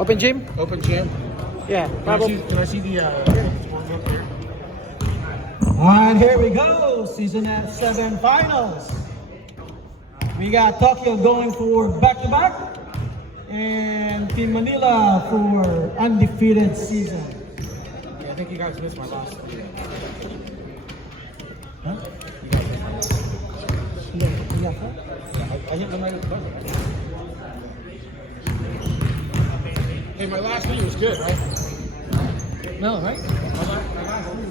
Open gym? Open gym. Yeah, probably. Can I see the And here we go, season 7 finals. We got Tokyo going for back-to-back, and Team Manila for undefeated season. Yeah, I think you guys missed my last one. Huh? I hit the right button. Hey, my last video was good, right? No, right? My last video.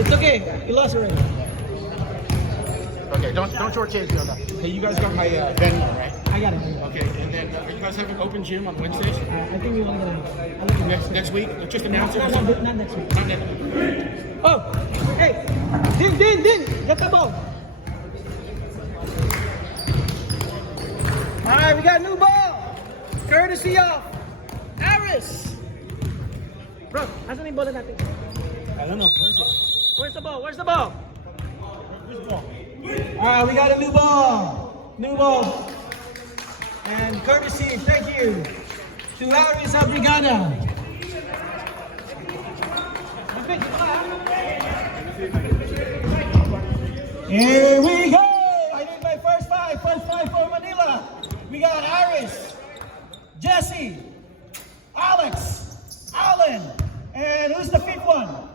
It's okay. You lost already. Okay, don't shortchange me on that. Hey, you guys got my venue, right? I got it. Okay, and then are you guys having open gym on Wednesdays? I think we want to. Next week? Just announce it. Not next week. Not next week. Oh, hey, Din, get the ball. All right, we got a new ball, courtesy of Aris. Bro, asan yung bola natin? I don't know. Where's it? Where's the ball? Where's the ball? Where's the ball? All right, we got a new ball. New ball. And courtesy, thank you, to Aris Abrigada. Here we go! I need my first five for Manila. We got Aris, Jesse, Alex, Alan, and who's the fifth one?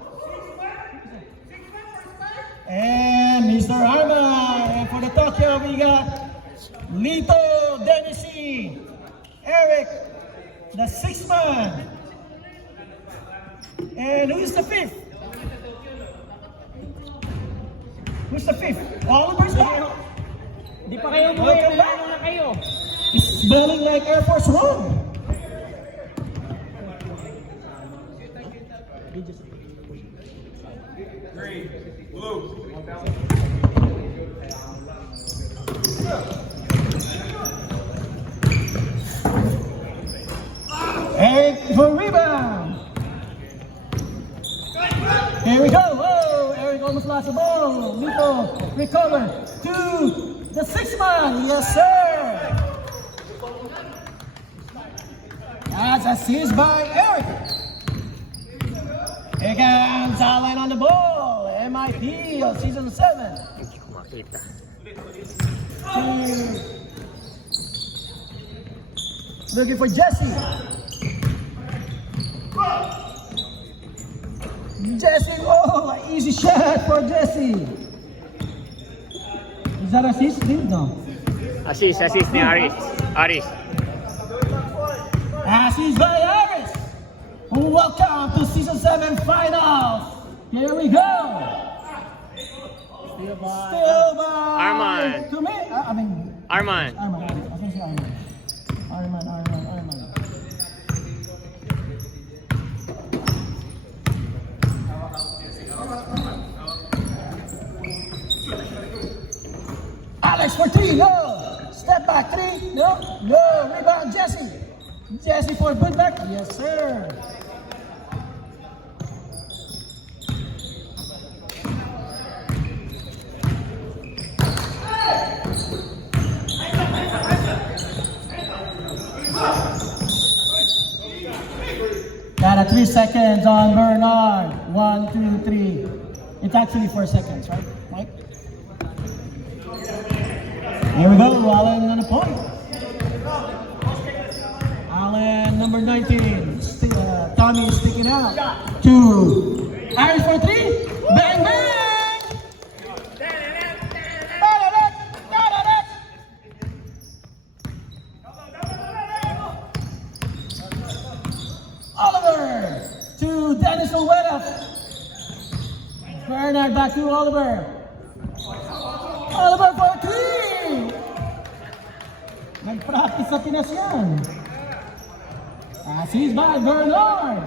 And Mr. Arma. And for the Tokyo, we got Lito, Denisi, Eric, the sixth man. And who's the fifth? Who's the fifth? Oliver's back. Di pa kayo umuwi, Welcome back. na kayo. It's smelling like Air Force One. Green, blue. Eric for rebound. Here we go. Whoa, Eric almost lost the ball. Lito recover to the sixth man. Yes, sir. That's assist by Eric. Here comes Alan on the ball. MIP of season 7. Looking for Jesse. Jesse, oh, an easy shot for Jesse. Is that assist? No. Assist ni Aris. Assist by Aris. Welcome to season 7 finals. Here we go. Still by Arman. To me, I mean Arman. Arman. I can say Arman. Arman. Alex for 3, no. Step back 3, no. Rebound Jesse. Jesse for putback, yes sir. Got a 3 seconds on Bernard. 1, 2, 3. It's actually 4 seconds, right? Mike? Here we go, Allen on the point. Allen, number 19. Tommy is sticking out. 2. Aris for 3. Bang, bang! Oliver to Dennis Oweda. Bernard back to Oliver. Oliver for 3! Nag-practice sa Pinas yan. Assist by Bernard.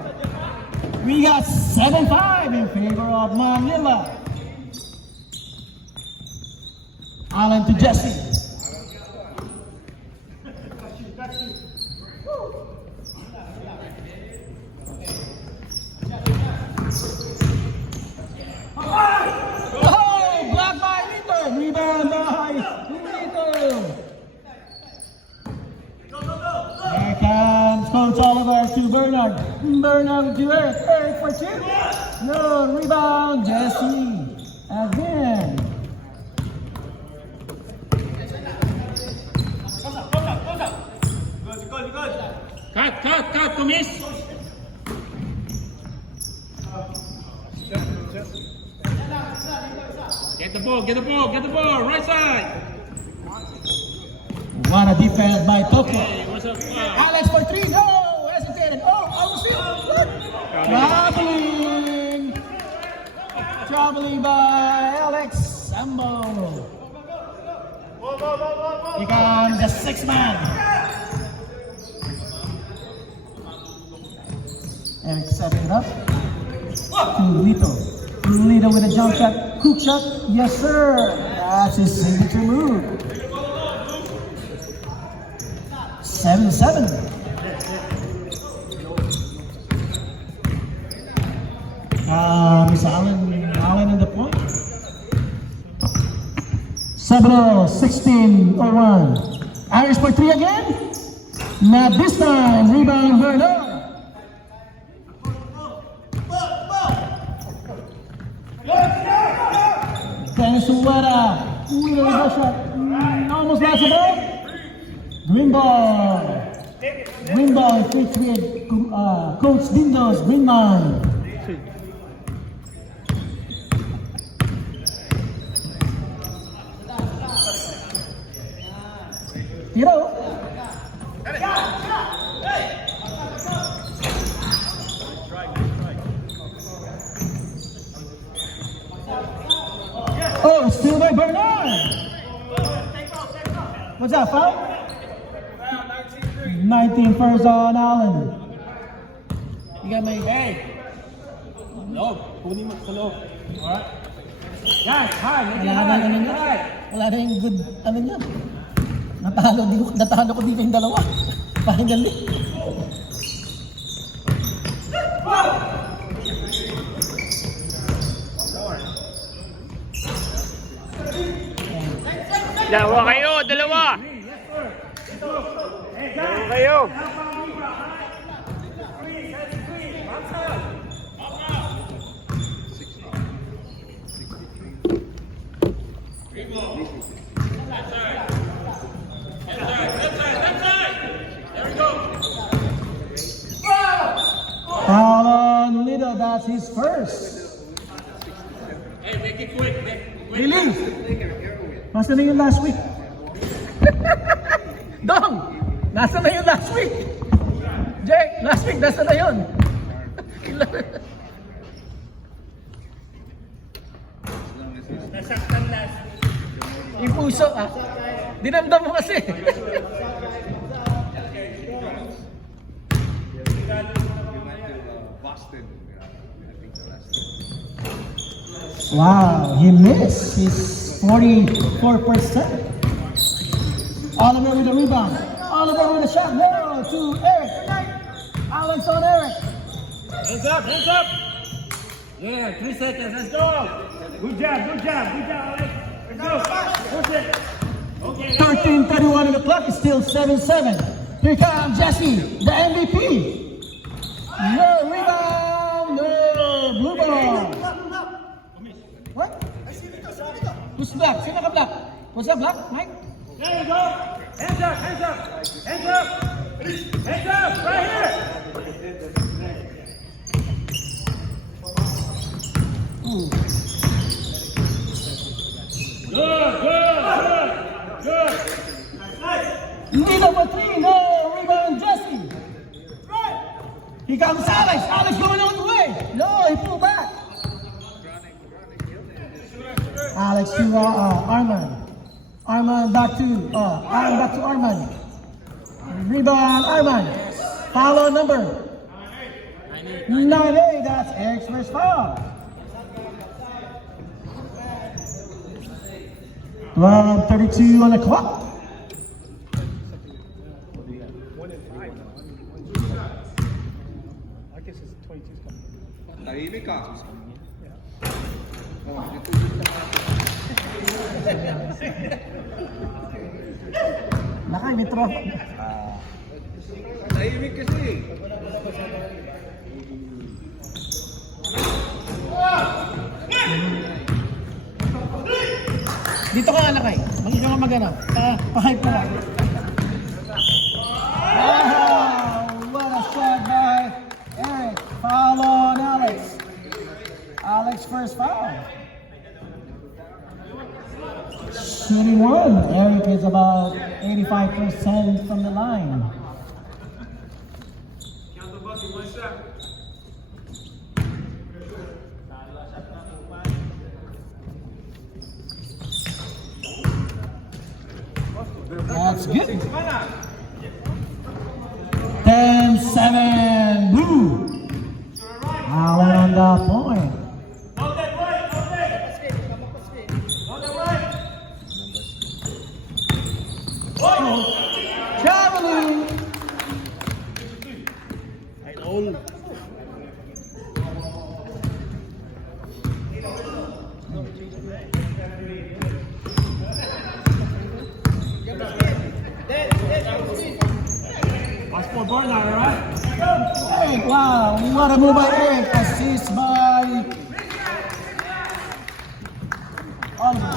We got 7-5 in favor of Manila. Allen to Jesse. Oh, blocked by Lito. Rebound by Lito. Here comes to Bernard. Bernard to Eric. Eric for two. No, rebound, Jesse. Again. Cut, to miss. Get the ball, right side. What a defense by Tokyo. Hey, what's up? Alex for three. No, hesitated. Oh, almost in. Traveling by Alex Sambo. Here comes the sixth man. Eric setting it up. To Lito. Lito with a jump shot. Cook shot. Yes, sir. That's his signature move. 7-7. Miss Allen in the point. 7-0, 16-01. Irish for three again. Not this time. Rebound, Bernard. Dennis Uwera. Uwera shot. Almost lost the ball. Green ball. Green ball featured Coach Dindo's Green Man. Tiro. Oh, still by Bernard. What's that, foul? 19 first on Allen. You got me. Hey. No, kunin mo sa loob. Alright? Guys, high. Wala na yung good, ano niya. Natalo ko dito yung dalawa. Parang galing. Dalawa kayo, dalawa. Dalawa kayo. Alan Little, that's his first. Hey, make it quick. Release. Nasa na yung last week? Dong! Nasa na yung last week? Jake, last week, nasa na yun? Yung puso, ah. Dinamdam mo kasi. Wow, he missed. He's 44%. Oliver with the rebound. Oliver with a shot. No, to Eric. Alex on Eric. Hands up. Yeah, 3 seconds, let's go. Good job, Alex. Let's go. Push it. Okay. 13:31 on the clock. It's still 7-7. Here comes Jesse, the MVP. No rebound. No blue ball. What? Who's black? Sino ka black? What's that black, Mike? There you go. Hands up. Right here. Ooh. Good. Nino for three. No rebound, Jesse. Here comes Alex. Alex going on the way. No, he pulled back. Alex to Arman. Arman back to Arman. Rebound, Arman. Foul number 9-8. That's Eric's first foul. 12:32 on the clock. Tahimik ka. Nakay, may tropa. Tahimik kasi. Dito ka alakay. Magiging ka magana. Pa-hype mo lang. Wow! What a shot by Eric. Foul on Alex. Alex first foul. Shooting one. Eric is about 85% from the line. That's good. 10-7 Blue. Allen on the point. Traveling. Eric, wow, what a move by Eric. Assist by Oliver.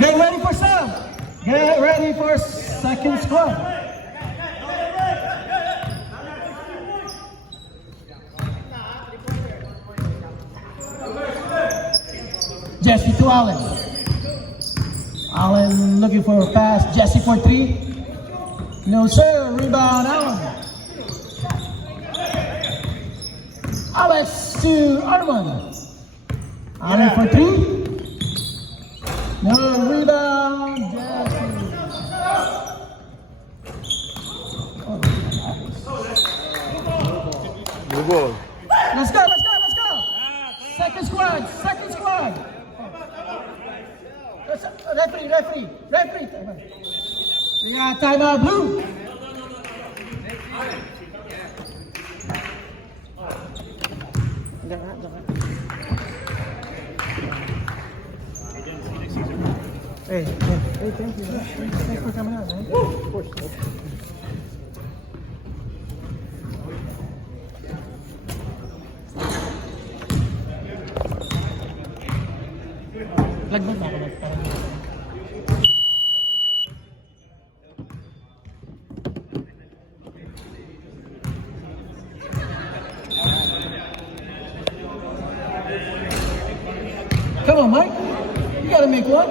Get ready for some. Get ready for second squad. Jesse to Allen. Allen looking for a pass. Jesse for three. No sir. Rebound Allen. Alex to Armand. Allen for three. No rebound. Jesse. Blue ball. Let's go. Let's go. Let's go. Second squad. Second squad. Referee. We got timeout Blue. Hey, thank you. Thanks for coming out, man. Of course. Lagban na ako. Come on, Mike. You gotta make one.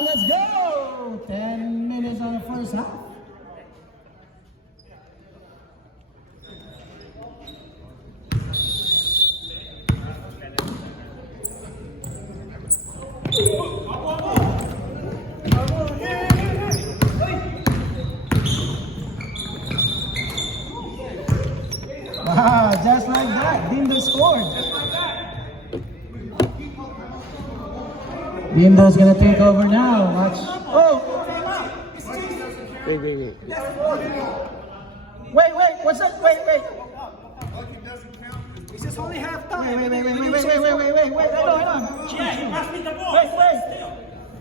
Let's go. 10 minutes on the first half. Wow, just like that, Dindo scored. Dindo's gonna take over now. Watch. Oh! Wait. Wait, what's up? Wait. It's just only half time. Wait. Hold on. Yeah, pass me the ball. Wait.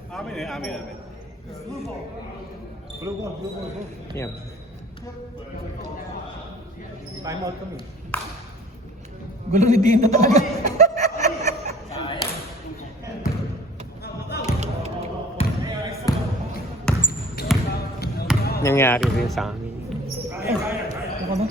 I'm in. Blue ball. Yeah. Time out kami. Gulo ni Dindo talaga. Nangyari rin sa amin. Ako ba?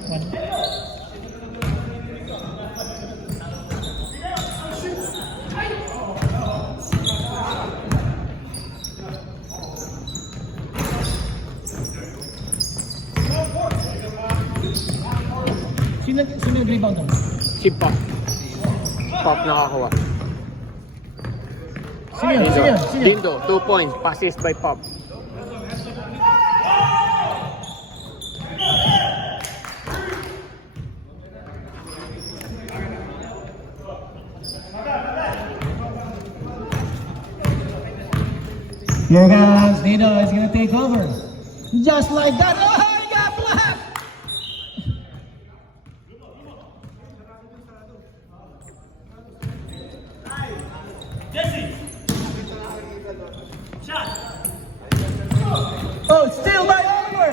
Sino nag-rebound doon? Si Pop. Pop nakakuha. Sige. Dindo, 2 points. Passes by Pop. Here guys, Dindo is gonna take over. Just like that. Oh, he got blocked! Oh, still by Oliver.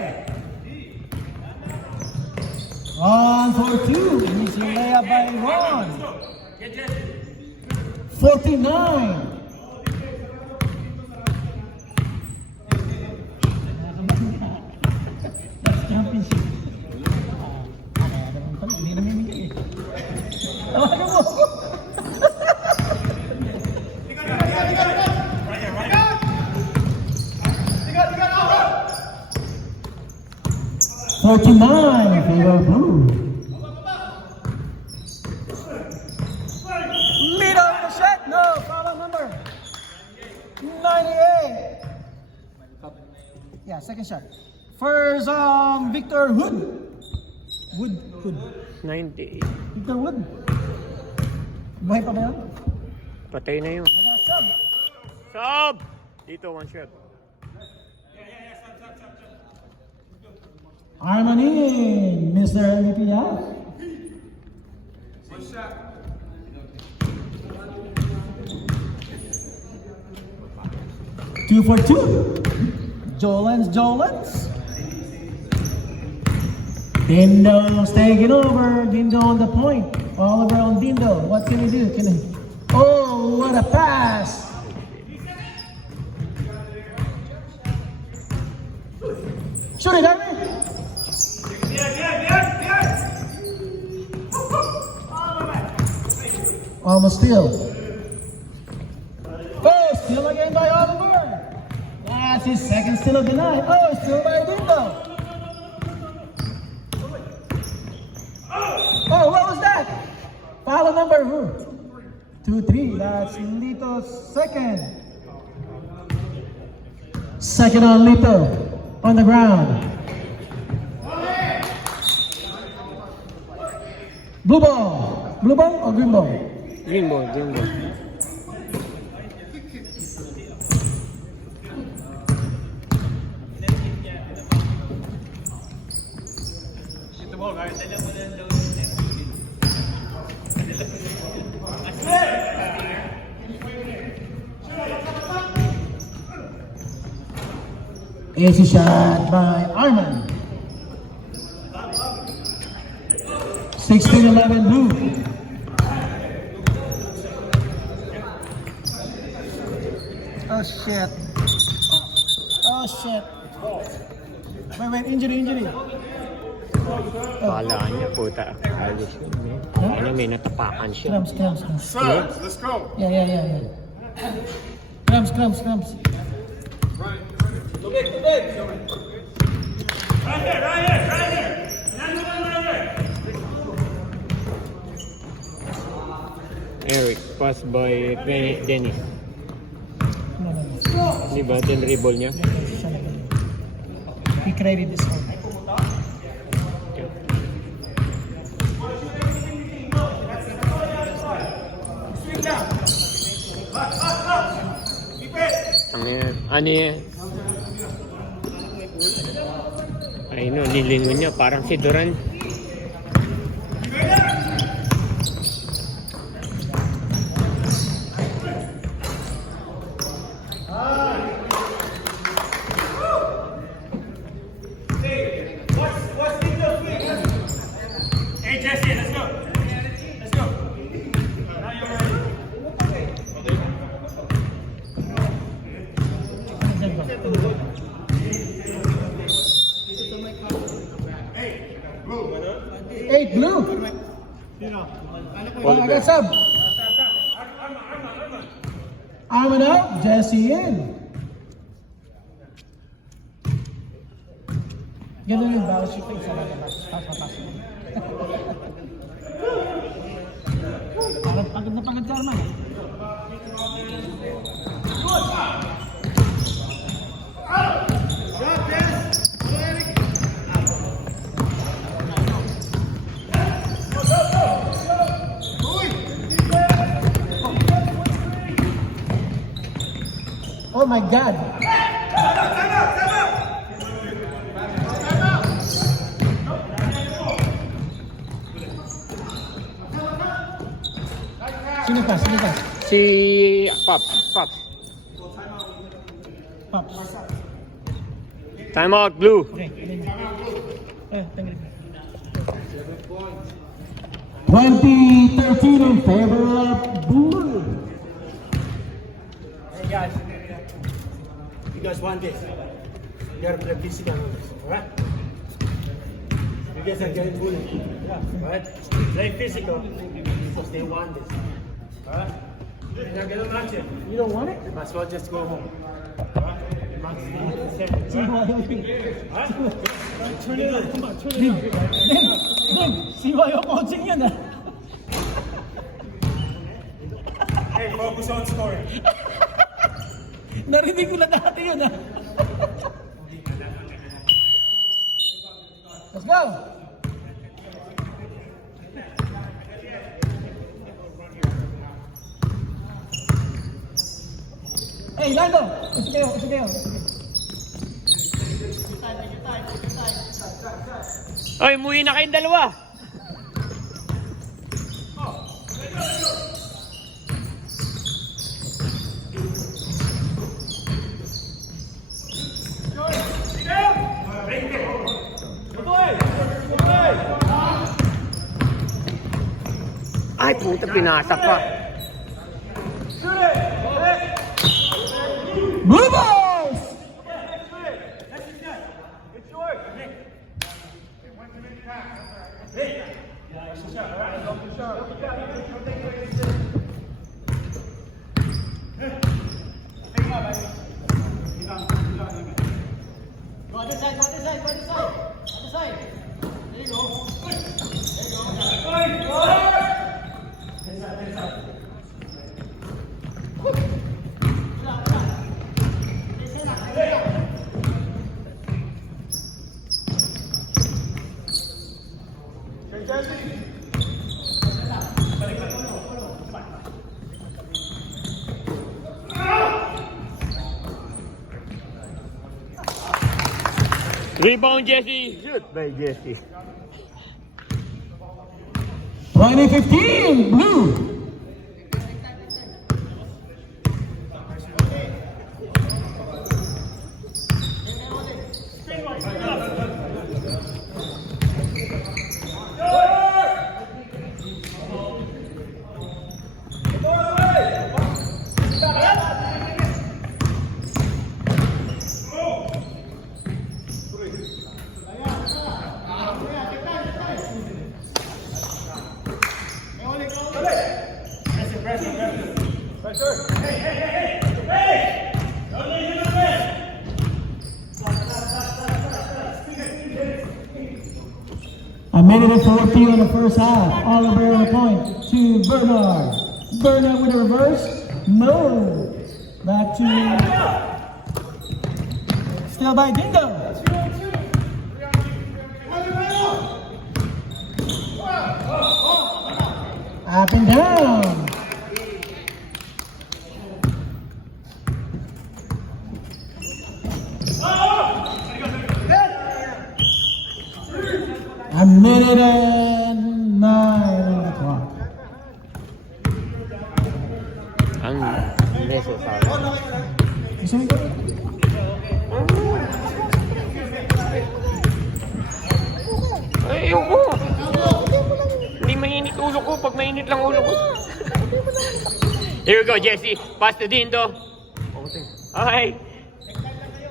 1 for 2. Easy layup by Ron. 49. Tawagan mo. $49 favor blue. Middle of the shot. No, foul number 98. Yeah, second shot. First, Victor Hood. Wood. 98. Victor Wood. Buhay pa ba yun? Patay na yun. Wala, sub. Sub! Dito, one shot. Armanin, Mr. Lipia. 2 for 2. Jolens. Dindo's taking over. Dindo on the point. Oliver on Dindo. What can he do? Oh, what a pass! Shoot it, Henry! Almost steal. Oh, steal again by Oliver. That's his second steal of the night. Oh, steal by Dindo. Oh, what was that? Foul number 2-3. That's Lito's second. Second on Lito. On the ground. Blue ball. Blue ball or green ball? Green ball. Easy shot by Arman. 16-11 blue. Oh shit. Wait, injury. Kala niya, puta. Alis yun. Ano, may natapakan siya. Cramps. Subs, let's go. Yeah. Cramps. Right here. Eric, pass by Dennis. Di ba? Then dribble niya. He created this one. Ano yan? Ay no, lilingon niya. Parang si Duran. Hey Jesse, let's go. Now you're ready. Eight blue. Oh, I got sub. Arman out, Jesse in. Ganun yung bawat shooting sa labas. Pass. Pagod na si Arman. Oh my God! Sino pa? Si Pops. Time out, blue. Okay. 2013 in favor of blue. Hey guys, you guys want this? You gotta play physical on this, alright? You guys are getting bullied. Yeah, alright? Play physical. because they want this. Alright? You're not gonna match it. You don't want it? You might as well just go home. Alright? The max is 87. See why you Turn it on. Come on, turn it on. see why you're coaching yun ah. Hey, focus on scoring. Narinig ko na dati yun ah. Let's go! Hey, Lando! Kasi kayo. Oy, umuwi na kayong dalawa. Ay, puta, pinasa pa. Blue Balls! Rebound, Jesse. Shoot by Jesse. 2015, Blue! A minute and 40 on the first half. Oliver on the point to Bernard. Bernard with a reverse. No. Back to... Still by Dindo. Up and down. A minute and 9 on the clock. Ang necessary. Gusto mo ito? Ay, ayoko. Hindi mainit ulo ko. Pag mainit lang ulo ko. Here we go, Jesse. Pass to Dindo. Okay.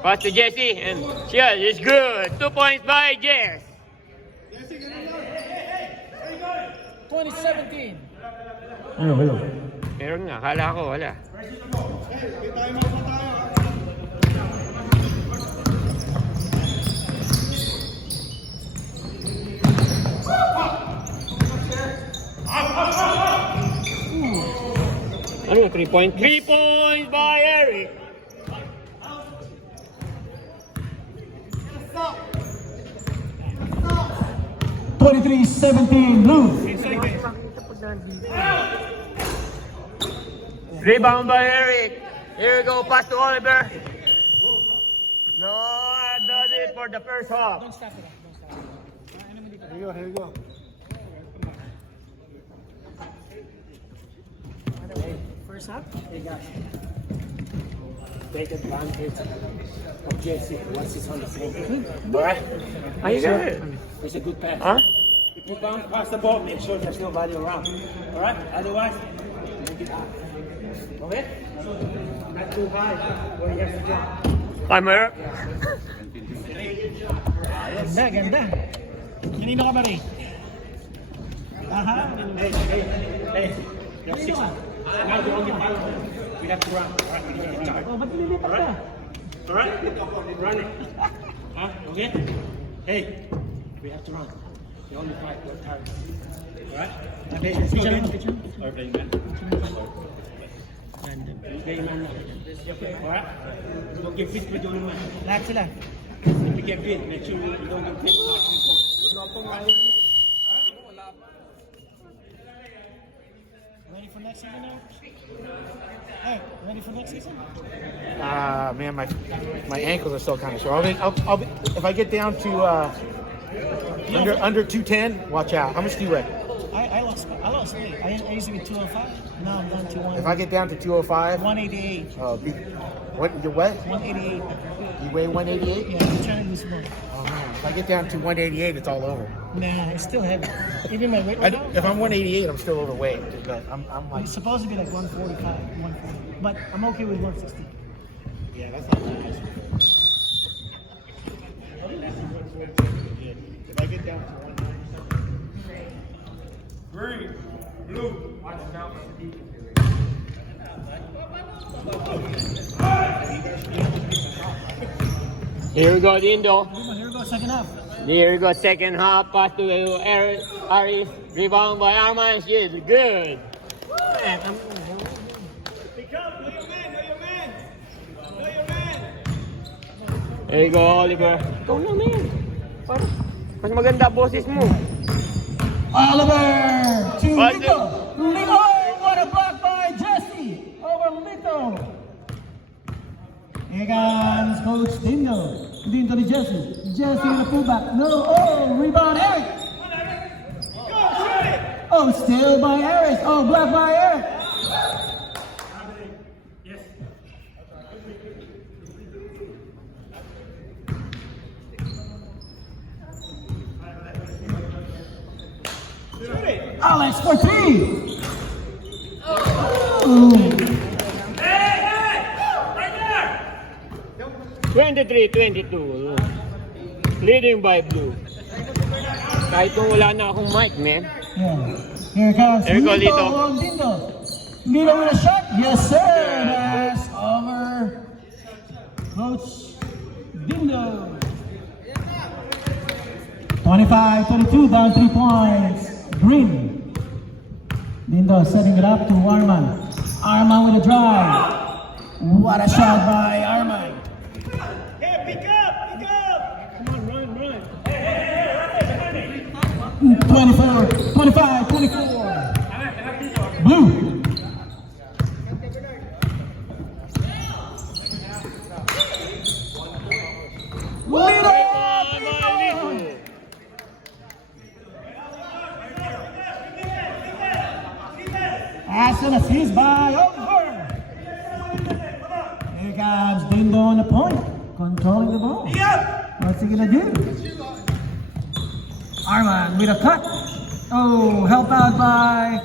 Pass to Jesse. And shot is good. 2 points by Jess. 2017. Hello. Meron nga. Kala ko wala. Ano? 3 points? 3 points by Eric. (23-17) Blue. Rebound by Eric. Here we go. Pass to Oliver. No, that's it for the first half. Here you go. First half? Take advantage of Jesse once he's on the floor. Alright? Are you good? It's a good pass. Huh? If you bounce past the ball, make sure there's nobody around. Alright? Otherwise, make it out. Okay? Not too high where you have to jump. Timer. Ganda. Kanino ka ba rin? Hey, you're 6. Now you're only 5. We have to run. All right, we need to charge. Oh, ba't nililipat ka? All right? Run it. Huh? Okay? Hey, we have to run. You're only 5. You're tired. All right? Okay, let's go again. Or play man. Play man now. All right? Don't get fit with your man. Lahat sila. If you get fit, make sure you don't get fit. Ready for next season now? Hey, ready for next season? Man, my ankles are still kind of sore. I'll be, if I get down to under 210, watch out. How much do you weigh? I lost weight. I used to be 205. Now I'm down to If I get down to 205, 188. what you're what? 188. You weigh 188? Yeah, I'm trying to lose more. Oh man, if I get down to 188, it's all over. Nah, it's still heavy. Even my weight right now, If I'm 188, I'm still overweight. But I'm like, it's supposed to be like 145, 140. But I'm okay with 160. yeah, that's not nice. If I get down to 190. Green, blue. Watch it now. Here we go, Dindo. Here we go, second half. Here we go, second half. Pass to Aris. Rebound by Arman. She is good. There you go, Oliver. Ikaw na, man. Mas maganda boses mo. Oliver to What Lito. Lito, what a block by Jesse over Lito. Here comes Coach Dino. Dino to Jesse. Jesse in the fullback. No, oh, rebound Eric. Oh, still by Eric. Oh, block by Eric. Alex for 3. Oh. 23-22. Leading by Blue. Kahit kung wala na akong mic, man. Yeah. Here comes There you go, Lito Lito. on Dino. Lito with a shot. Yes, sir. That's over. Coach Dino. 25-22, down 3 points. Green. Dindo setting it up to Arman. Arman with a drive. What a shot by Arman. Hey, pick up! Pick up! Come on, run, run. 25-24. Blue. As soon as he's by over. Here comes Dindo on the point, controlling the ball. What's he gonna do? Arman with a cut. Oh, help out by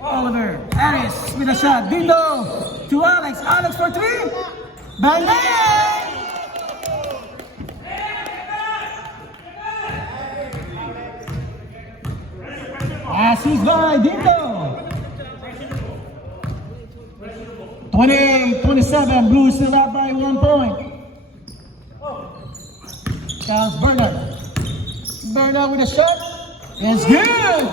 Oliver. Aris with a shot. Dindo to Alex. Alex for 3. Bang bang! As he's by Dindo. 28-27, Blue still up by 1 point. Counts Bernard. Bernard with a shot. It's good!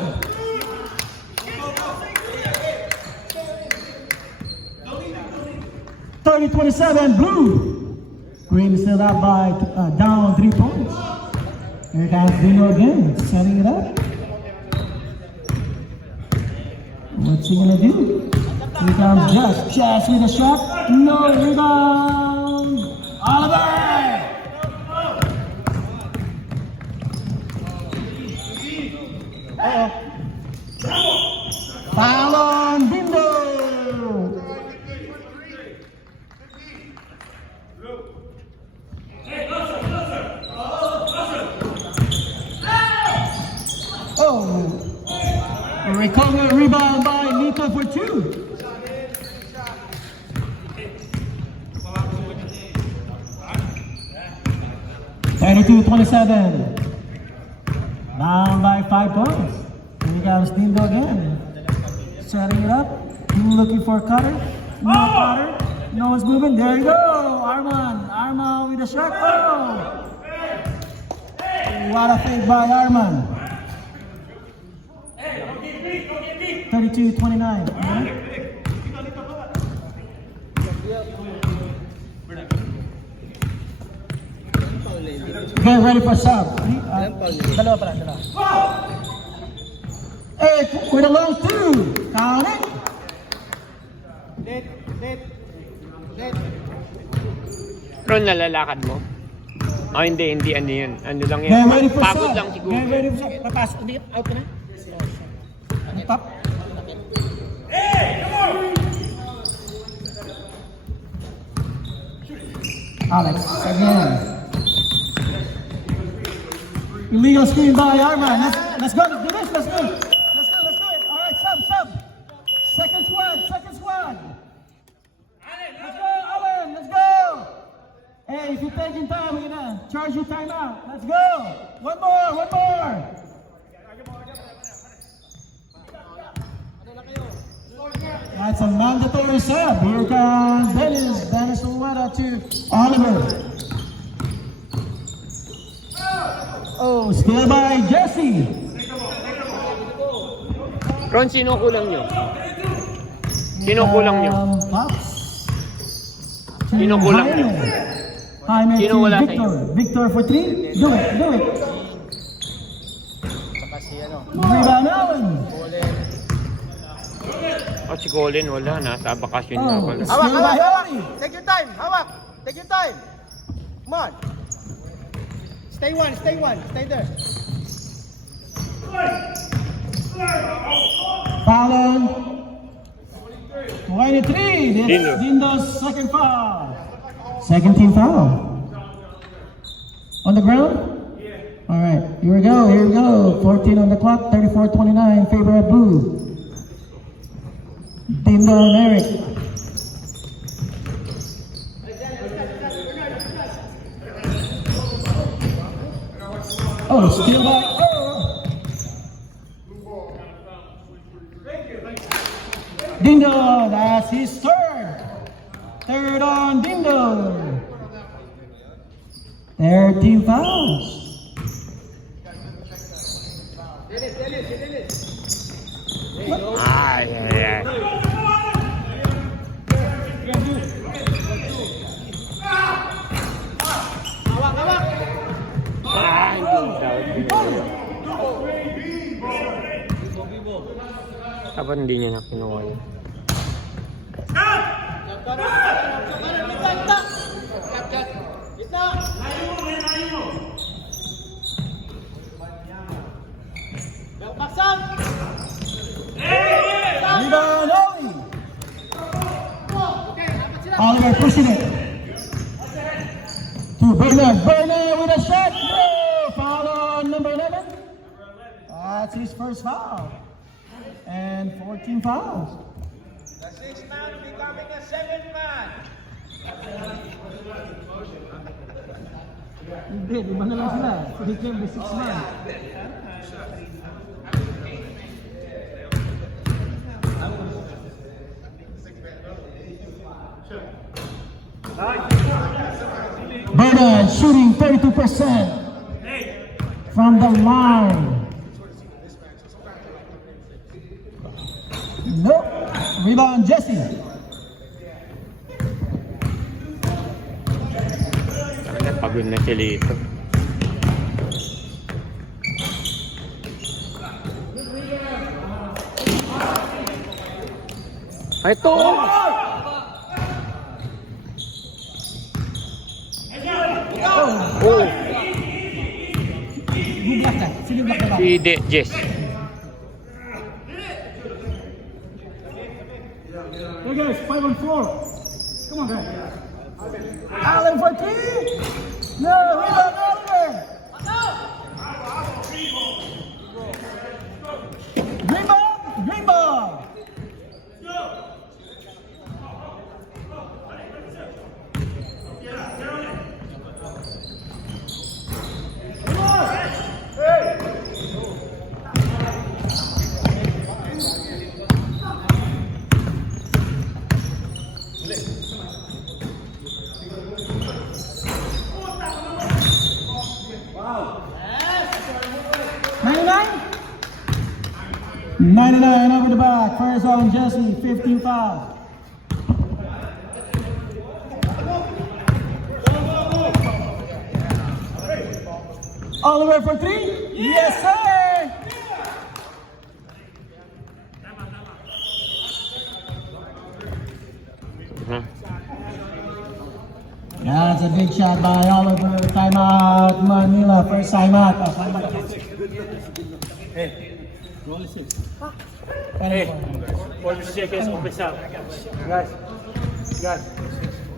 30-27, Blue. Green is still up by down 3 points. Here comes Dino again, setting it up. What's he gonna do? Here comes Josh. Josh with a shot. No rebound. Oliver! Foul on Dindo! Oh! A recovery rebound by Nico for 2. Thirty-two 27. Down down by 5 points. Here we go, Dindo again. Setting it up. Looking for Cutter. No Cutter. No one's moving. There you go. Arman with a shot. Oh! What a fake by Arman. 32-29. Get ready for sub. Dalawa pala, dalawa. Hey, with a long two. Count it. Ron, nalalakad mo? Oh, hindi, ano yun. Ano lang yun? Get ready for Pagod sub. lang siguro. Get ready for sub. Papasok. Hindi, out ka na. Ang top. Alex, again. Illegal screen by Arman. Let's go. Let's do this. Let's do it. All right, sub. Second squad. Let's go, Alan. Let's go. Hey, if you're taking time, we're gonna charge you time out. Let's go. One more. That's a mandatory sub. Here comes Dennis Owada to Oliver. Oh, still by Jesse. Ron, sino kulang nyo? Sino kulang nyo? Pops. Sino kulang nyo? Jaime Sino to wala sa Victor. Victor for 3. Do it. Rebound Allen. Oh, si Colin, wala. Nasa bakasyon na pala. Still by Harry. Take your time. Take your time. Come on. Stay one. Stay there. Fallon. 23. This Dindo. is Dindo's second foul. Second team foul. On the ground? Yeah. All right. Here we go. 14 on the clock. 34-29. Favor of blue. Dindo and Eric. Oh, steal by Dindo, that's his third. Third on Dindo. 13 fouls. Ay. Ay, dapat hindi niya na kinuha yun. Rebound, Oli. Oliver pushing it. To Bernard with a shot. No! Foul on number 11. That's his first foul. And 14 fouls. The sixth man becoming a seventh man. Hindi, lima na lang sila. So he came the 6th man. Bernard shooting 32% from the line. Nope. Rebound Jesse. Pagod na si Lito. Ay, ito! Oh! Good luck na. Sige, black na ba? Si Jess. Hey guys, 5 on 4. Come on, guys. Allen for 3. No, rebound Allen. Green ball. 99 over the back. First on Jesse, 15-5. Oliver for three? Yes, sir! Huh? That's a big shot by Oliver. Timeout, Manila. First timeout. Hey, roll it six. Hey. For the seconds, open up. Guys,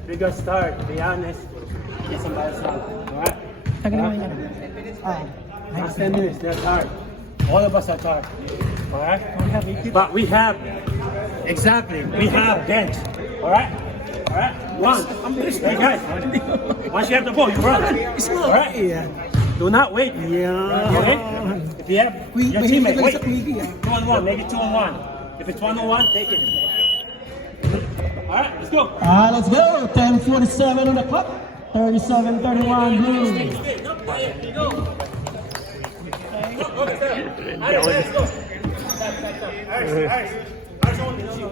we got start. Be honest. Get somebody else out. Alright? Last 10 minutes, that's hard. All of us are tired. Alright? But we have, exactly, we have bench. Alright? Alright? Run. Hey guys, once you have the ball, you run. Alright? Yeah. Do not wait. Yeah. Okay? If you have your teammate, wait. 2-on-1, make it 2-on-1. If it's 1-on-1, take it. Alright, let's go. Let's go. 10:47 on the clock. 37-31 Blues.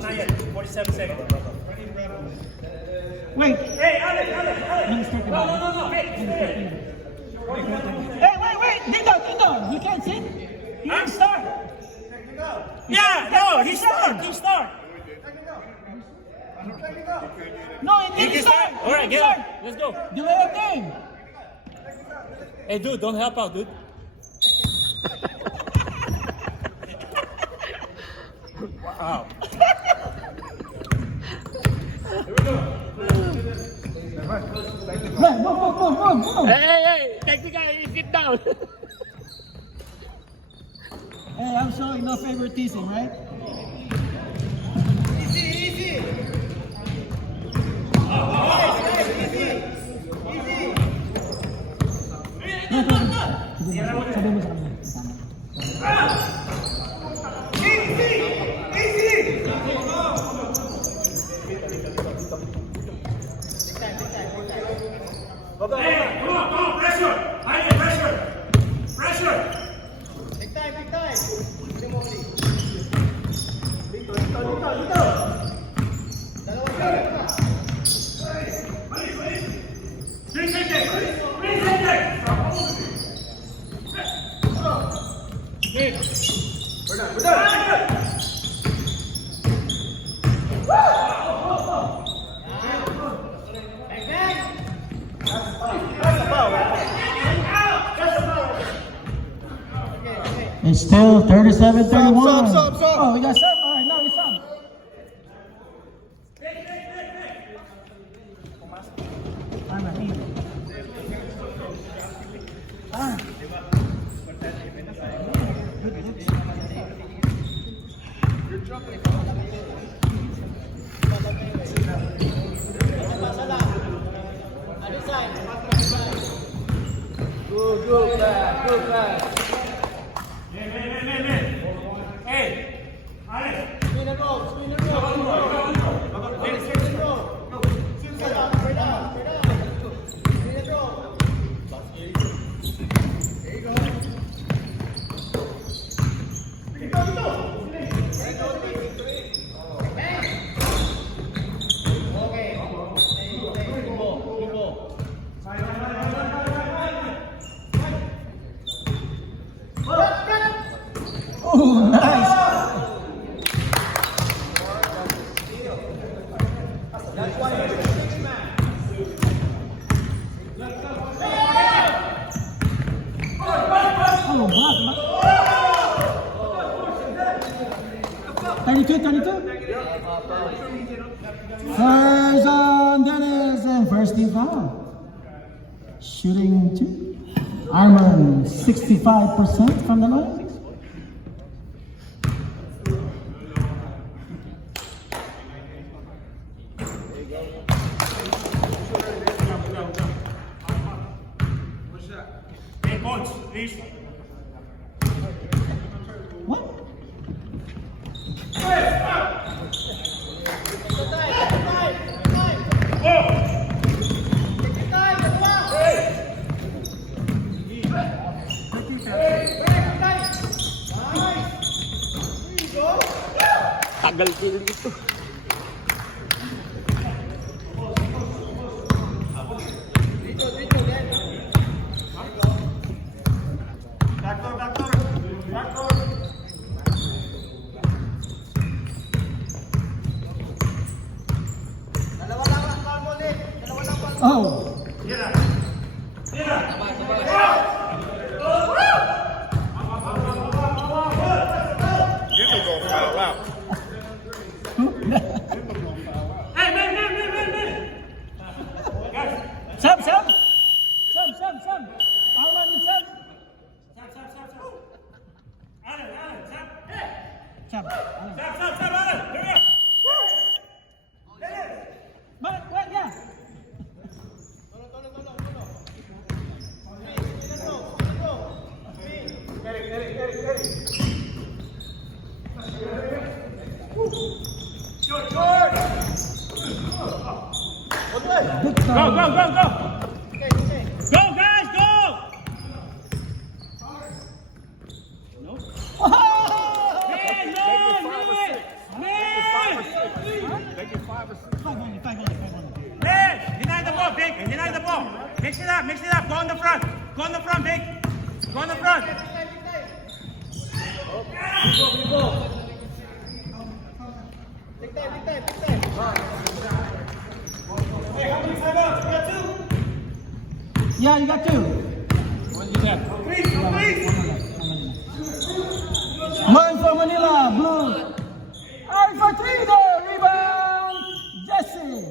Not yet. 47 seconds. Wait. Hey, Alex. No. Hey. Hey, wait. Ding dong. You can't sit. You didn't start. Yeah, no, he start. No, it didn't start. All right, get up. Let's go. Delay of game. Hey, dude, don't help out, dude. Wow. Move. Hey, technical, sit down. Hey, I'm showing no favoritism, right? Sabi mo sa kanya. Hey, come on, pressure. Pressure. Big time. It's still 37-31. Stop. Oh, we got sub. All right, now we sub. Good pass. Hey, Alex. Spin and roll. Oh, nice. Oh, block. 32. First on Dennis and first team foul. Shooting 2. Armor 65% from the line. Hey, coach, please. What? Tagal dito. Oh. Sam. Ahmad and Sam. Sam. What? Yeah. Good Go, time. go, go, go! Go, guys, go! Oh! Man, no, Five. Hey, deny the ball, Vic. Deny the ball. Mix it up. Go on the front, Vic. Go on the front. Take time. Yeah, you got two. One for Manila, blue. And for three, the rebound, Jesse.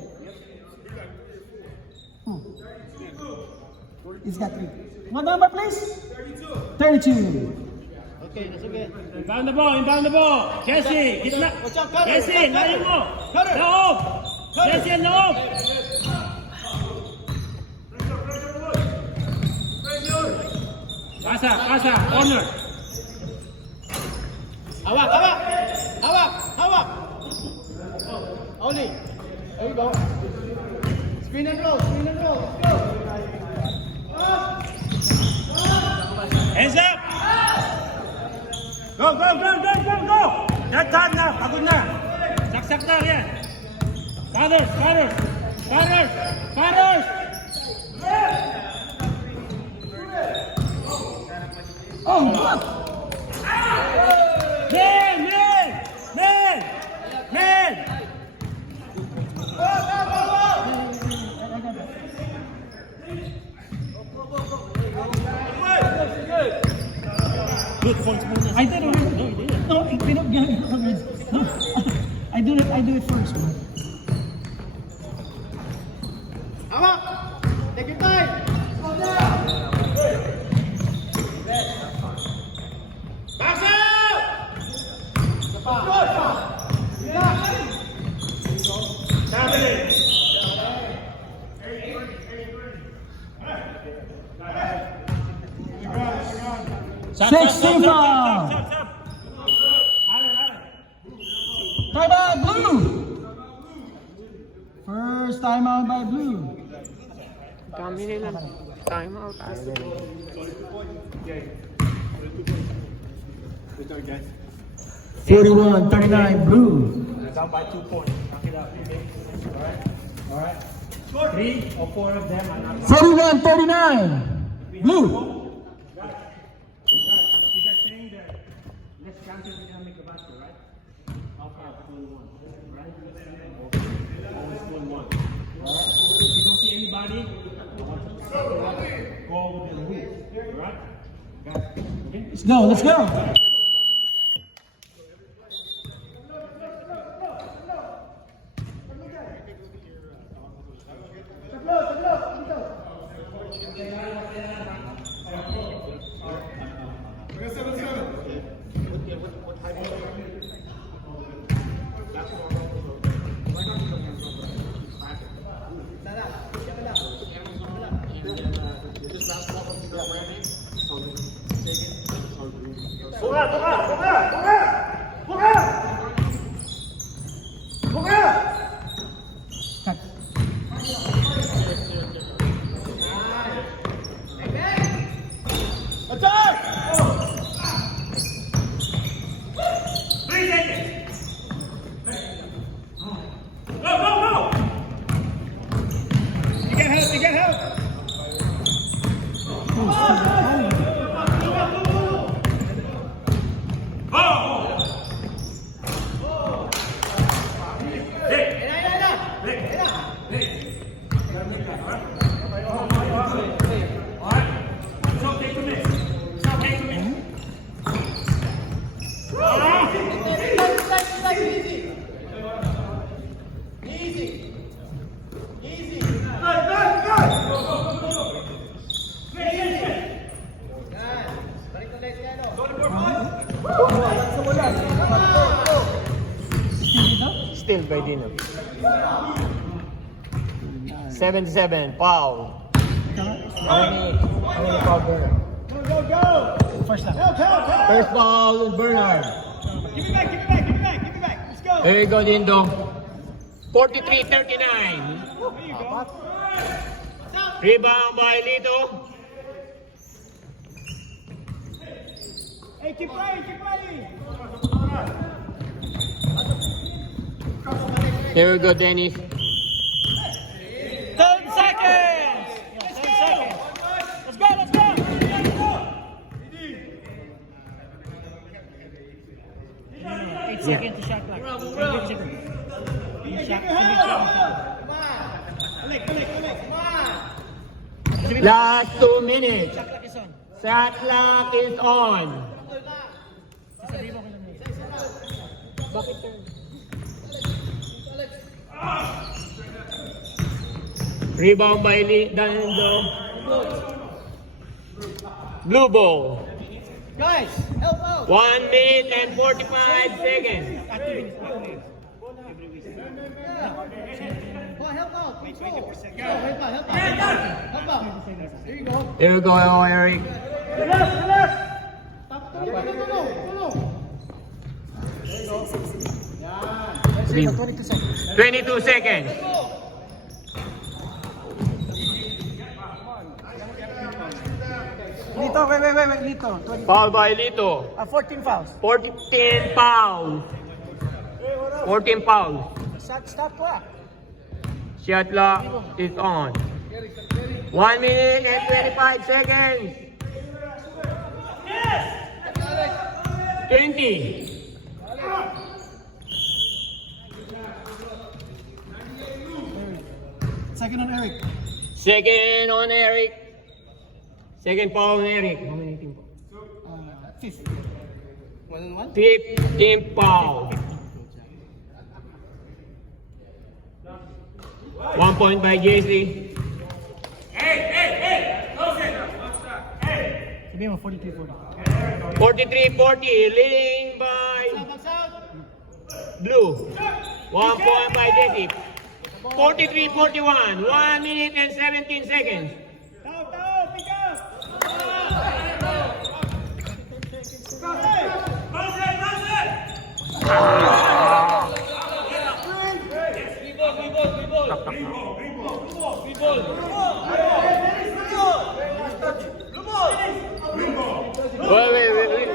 He's got three. What number, please? 32. Okay, that's okay. Inbound the ball. Jesse, get up. Watch out, Cutter. Jesse, layo mo. Cutter. Loob. Jesse, loob. Pasa, corner. Hawak. Oli. There you go. Spin and roll. Let's go. Hands up. Go. That time na, pagod na. Saksak na, yan. Fathers. Oh, what? Man! Good point. I did already. No, I don't get it. No, I do it first, man. Hawak. Take your time. Pass out! Sixteen foul. Timeout, blue. First timeout by blue. Dami nila. Time out. 41-39 blue. Down by 2 points. Knock it out. All right. 3 or 4 of them are not. 41-39 blue. You guys saying that let's cancel the make a basket, right? Okay, 21, right? Always 21. Alright? If you don't see anybody, go with the rules, alright? Guys, okay? Let's go. Still by Dino. 77, foul. First lang. First foul, Bernard. Give me back, give me back, give me back, give me back. Let's go. There you go, Dindo. 43-39. There you go. Rebound by Lito. Hey, keep playing, keep playing. There we go, Dennis. 10 seconds! 10 seconds! Let's go, let's go! 8 seconds to shot clock. Last 2 minutes. Shot clock is on. Shot clock is on. Sasabihin mo ko lang yun. Bakit turn? Rebound by Dindo. Blue ball. Guys, help out. 1 minute and 45 seconds. Come on, help out. Let's go. Help out, help out. Help out. There you go. There you go, Eric. Tulong. 22 seconds. 22 seconds. Lito, wait, Lito. Foul by Lito. 14 fouls. 14 fouls. 14 fouls. Stop clock. Shot clock is on. 1 minute and 25 seconds. 20. Second on Eric. Second on Eric. Second foul on Eric. How many team? Fifth. 1 and 1. 15 foul. 1 point by JC. Sabihin mo, 43-40. 43-40, leading by Blue. 1 point by JC. 43-41, 1 minute and 17 seconds. Wait.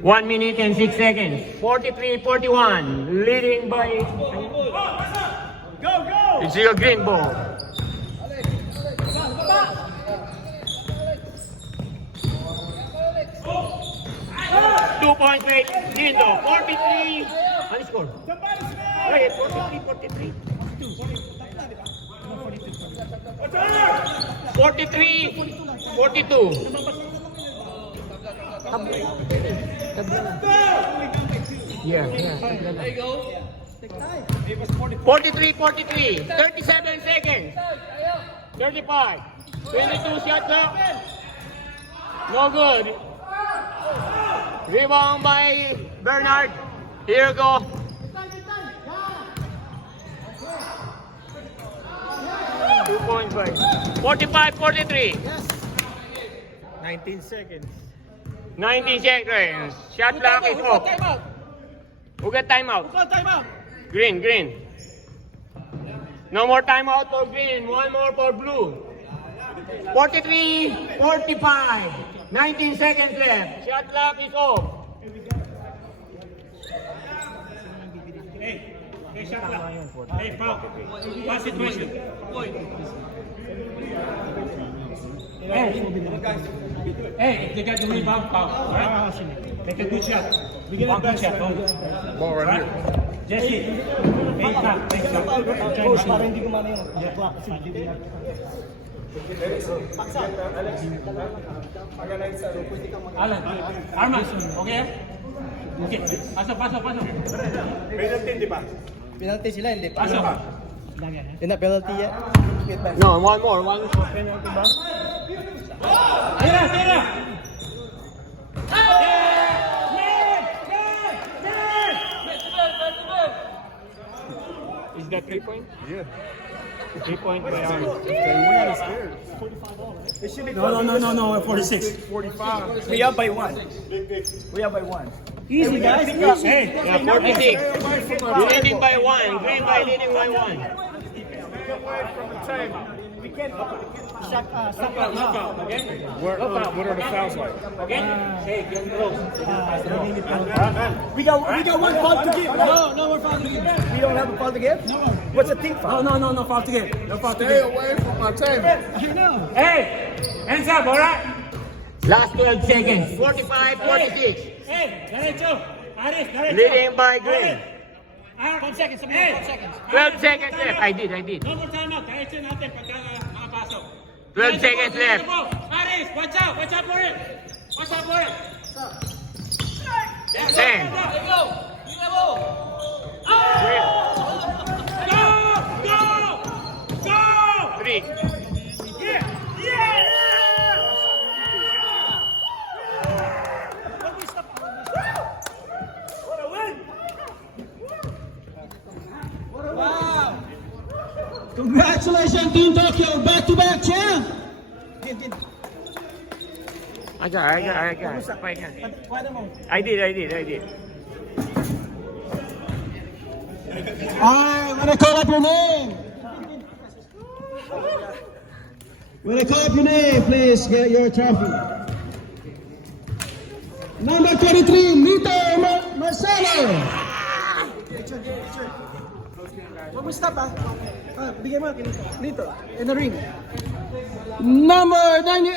1 minute and 6 seconds. 43-41, leading by. Go! It's your green ball. Two points by Dindo. 43. Ano score? Wait, 43. 42. Yeah. There you go. 43. 37 seconds. 35. 22 shot clock. No good. Rebound by Bernard. Here you go. Two points by 45-43. 19 seconds. 19 seconds. Shot clock is off. Who got timeout? Green. No more timeout for green. One more for blue. 43-45. 19 seconds left. Shot clock is off. Hey, shot clock. Hey, foul. Pass situation. Hey, if they got the rebound, foul. All right? Take a good shot. One good shot. Ball right here. Jesse, make shot. Coach, para hindi gumana yung clock. Alan, Armas, okay? Okay, pasok. Penalty, di ba? Penalty sila, hindi pa. Asa ka? Hindi na penalty yet. No, one more penalty ba? Tira, tira! Is that 3 point? Yeah. 3 point by arm. No, 46. 45. We up by 1. We up by 1. Easy, guys. Hey, Yeah, 46. You're leading by 1. Green by leading by 1. Suck out. What are the fouls like? We got one foul to give. No more foul to give. We don't have a foul to give? No. What's a team foul? No foul to give. No foul to Stay give. away from my table. I know. Hey, hands up, alright? Last 12 seconds. 45, 46. Hey, derecho. Aris, derecho. Leading by Green. 1 second, 1 second. 12 seconds left. I did. No more timeout. Derecho natin pagka nakapasok. 12 seconds left. Aris, watch out for it. Watch out for it. 10. Go! Go! 3. Wow. Congratulations, Team Tokyo, back-to-back champ. I got. I did. Alright, when I call up your name, please get your trophy. Number 23, Nito Marcelo. Huwag mo stop, bigyan mo dito. In the ring. Number 98,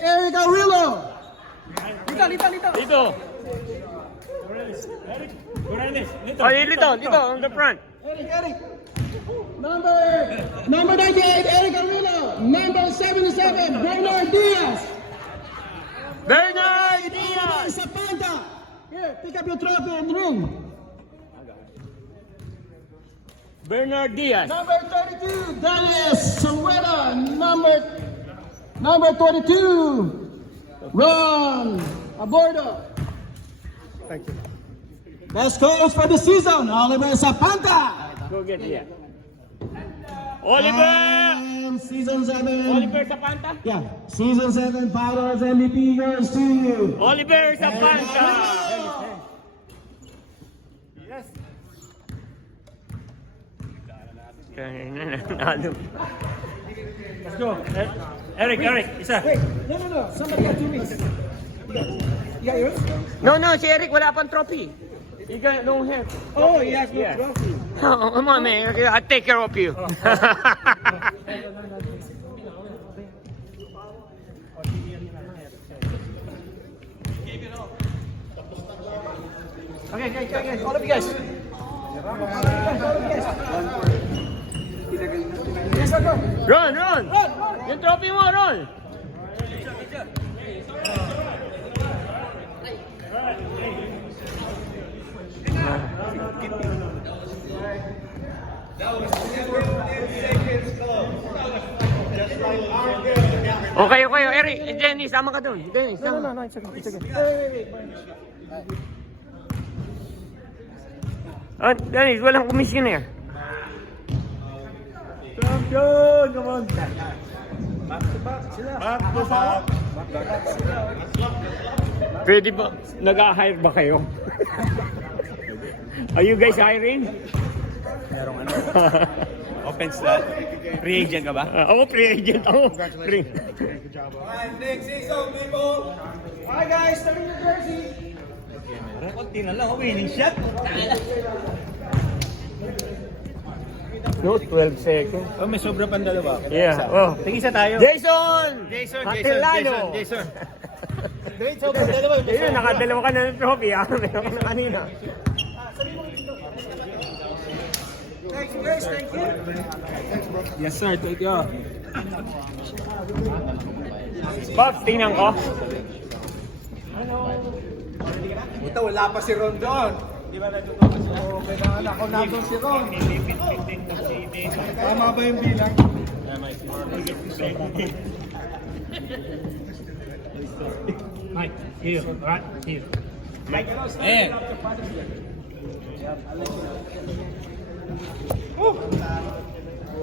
Eric Arillo. Dito. Oh, dito, on the front. Eric. Number 98, Eric Arillo. Number 77, Bernard Diaz. Bernard Diaz. Zapanta. Here, pick up your trophy in the room. Bernard Diaz. Number 32, Darius Sorueda. Number 22, Ron Abordo. Thank you. Best coach for the season, Oliver Zapanta. Go get Diaz. Oliver! And season 7. Oliver Zapanta? Yeah, season 7 finals MVP goes to you. Oliver Zapanta! Yes. Let's go. Eric, isa. Wait, no. Somebody got 2 weeks. You got yours? No, si Eric wala pang trophy. You got no hair. Oh, he has no Yeah. trophy. Oh, come on, man. I'll take care of you. Okay. All of you guys. Yes, sir, go. Ron! Yung trophy mo, Ron! Okay. Eric, Jenny, sama ka doon. Jenny, sama. No, it's okay. Oh, Dennis, walang commissioner. Champion! Come on! Back to back. Pwede ba? Nag-hire ba kayo? Are you guys hiring? Merong open slot. Free agent ka ba? Ako, free agent. Ako, free. Next season, people. Alright, guys, turn your jersey. Konti na lang, winning shot. No, 12 seconds. Oh, may sobra pang dalawa. Yeah, oh. Tingisa tayo. Jason! Jason. Jason. Ayun, nakadalawa ka na ng trophy, ah. Meron ka na kanina. Thank you, guys. Thank you. Yes sir, thank you. Pops, tingnan ko. Puta, wala pa si Ron doon. Kailangan ako nandun si Ron. Tama ba yung bilang? Mike, here, right here. Eh. Oh!